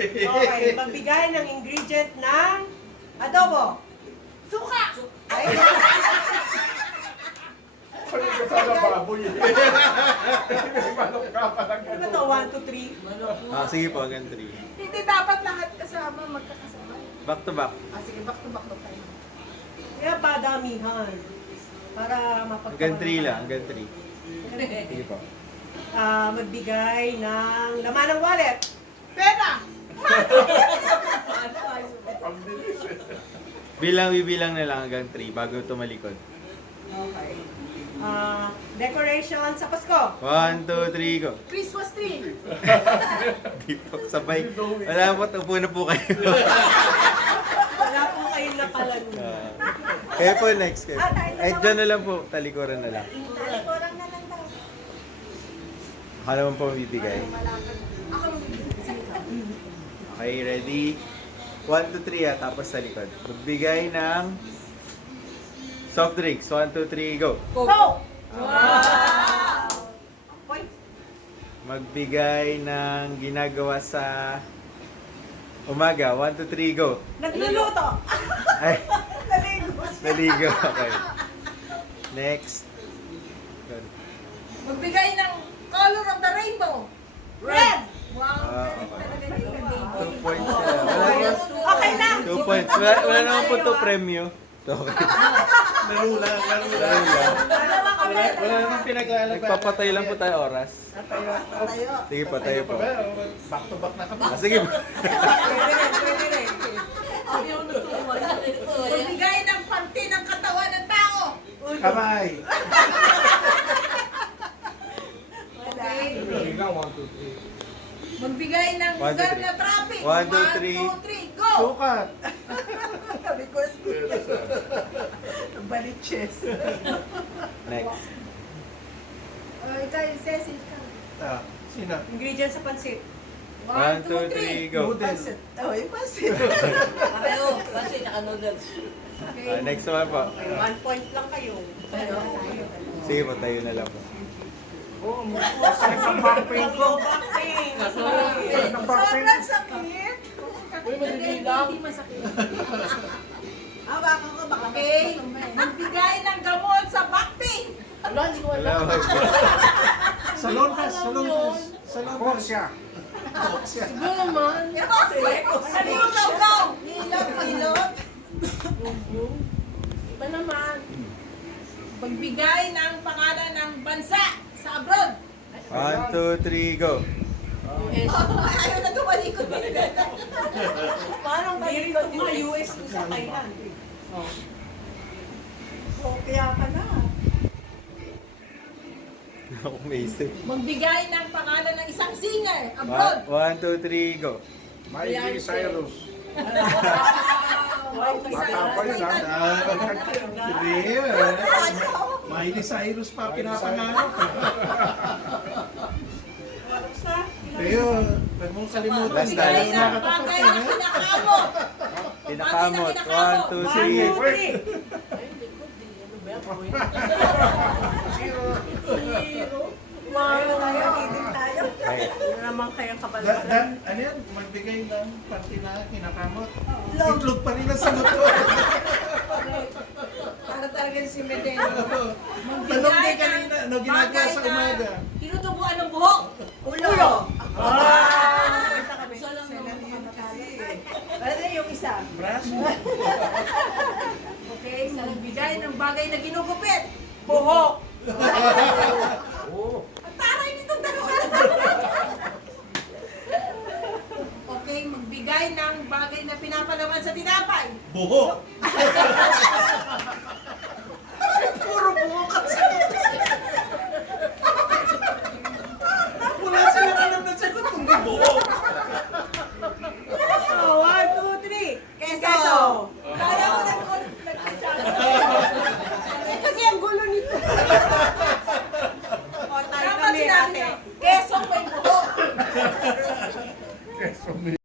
Okay, magbigay ng ingredient ng adobo. Suka! Ay, Ano ka sana baboy eh. Manok ka pa lang ano ba ito. to? 1, 2, 3? Sige po, hanggang 3. Hindi dapat lahat kasama, magkakasama. Back to back. Sige, back to back na tayo. Kaya padamihan. Para mapagkawan. Hanggang 3 lang, hanggang 3. Sige po. Magbigay ng laman ng wallet. Pera! Ang bilis eh. Bibilang na lang hanggang 3 bago tumalikod. Okay. Decoration sa Pasko. 1, 2, 3, go. Christmas tree! Di po, sabay. Wala po, upo na po kayo. Wala po kayong nakalan. Kayo po next. Kayo. Tayo na Ay, naman. dyan na lang po. Talikuran na lang. Talikuran na lang daw. Ako naman po bibigay. Ako magbibigay. Okay, ready? 1, 2, 3 tapos sa likod. Magbigay ng soft drinks. 1, 2, 3, go. Go! Points. Magbigay ng ginagawa sa umaga. 1, 2, 3, go. Nagluluto. Ay, Naligo. naligo. Okay. Next. Good. Magbigay ng color of the rainbow. Red! Wow, Ah, galing okay. talaga ni rainbow. 2 points sila. Wala, Okay na. 2 points. Wala naman po to premyo. Okay. Laro lang, laro lang. Ayun lang. Dalawa kami. Wala namang pinaglalaba. Nagpapatay lang po tayo oras. Tayo. Sige po, tayo po. Back to back na kami. Sige po. Pwede rin, pwede rin. Magbigay ng panty ng katawan ng tao. Kamay. Okay. Ikaw, 1, 2, 3. Magbigay ng 1, 2, lugar 3. na traffic. 1, 2, 3. 1, 2, 3, go! Sukat. Because baliches. Next. Ikaw, Cecil ka. Sino? Ingredient sa pansit. 1, 2, 3, go. Noodles. Oh, yung pasit. Pareho, kasi naka-noodles. Next one po. 1 point lang kayo. Sige po, tayo na lang po. Sakit ang back pain ko. Backpain. Sakit ang back pain. Sobrang sakit. Uy, madali lang. Hindi masakit. Baka ko, baka. Okay. Magbigay ng gamot sa back pain. Wala, hindi ko Wala alam. ko. Salon pass, salon pass. Salon pass. Boxya. Siguro naman. Hilot, daw. Hilot. Iba naman. Magbigay ng pangalan ng bansa sa abroad. 1, 2, 3, go. Ayaw na tumalikod. Parang hindi rin ito mga US kung sa Thailand. Oh, kaya ka na. Ako may isip. Magbigay ng pangalan ng isang singer abroad. 1, 2, 3, go. Miley Cyrus. Bata pa yun, ha? Hindi. Miley Cyrus pa pinapangarap. Tapos na. Ayun, huwag mong kalimutan. Last Magbigay time. ng bagay na kinakamot. Pinakamot. 1, 2, 1, 2, 3. 3. Mayo tayo. Titig tayo. Okay. Ano naman kayang kabalasan? Ano yan? Magbigay ng party na kinakamot. Itlog pa rin ang sagot ko. Para talaga si Medeo. Tanong din kanina, ano ginagawa sa umaga? Tinutubuan ng buhok. Ulo. Isa lang naman. Ano na yung isa? Braso. Okay, sa nagbigay ng bagay na ginugupit. Buhok. Ang taray nitong dalawa. Okay, magbigay ng bagay na pinapalaman sa tinapay. Buhok.